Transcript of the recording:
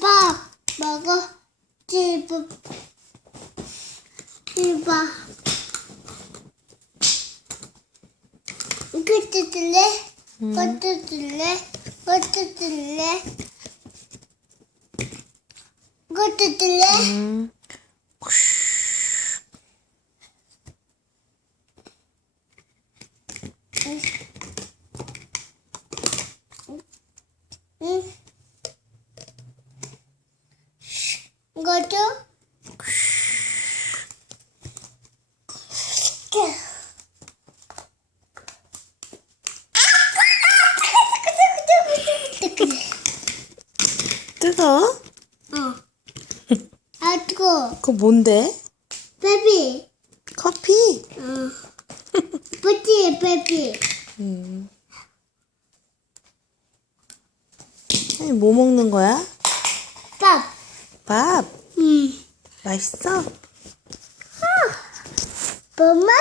밥 먹어. 찌밥. 찌밥. 이거 뜯을래? 이거 뜯을래? 이거 뜯을래? 이거 뜯을래? 음. 응. 이 거 줘? 뜨거? 어. 아, 뜨거. 그거 뭔데? 베비. 커피? 어. 뿌띠, 베비. 음. 아니, 뭐 먹는 거야? 밥. 밥. 응. 맛있어? 엄마?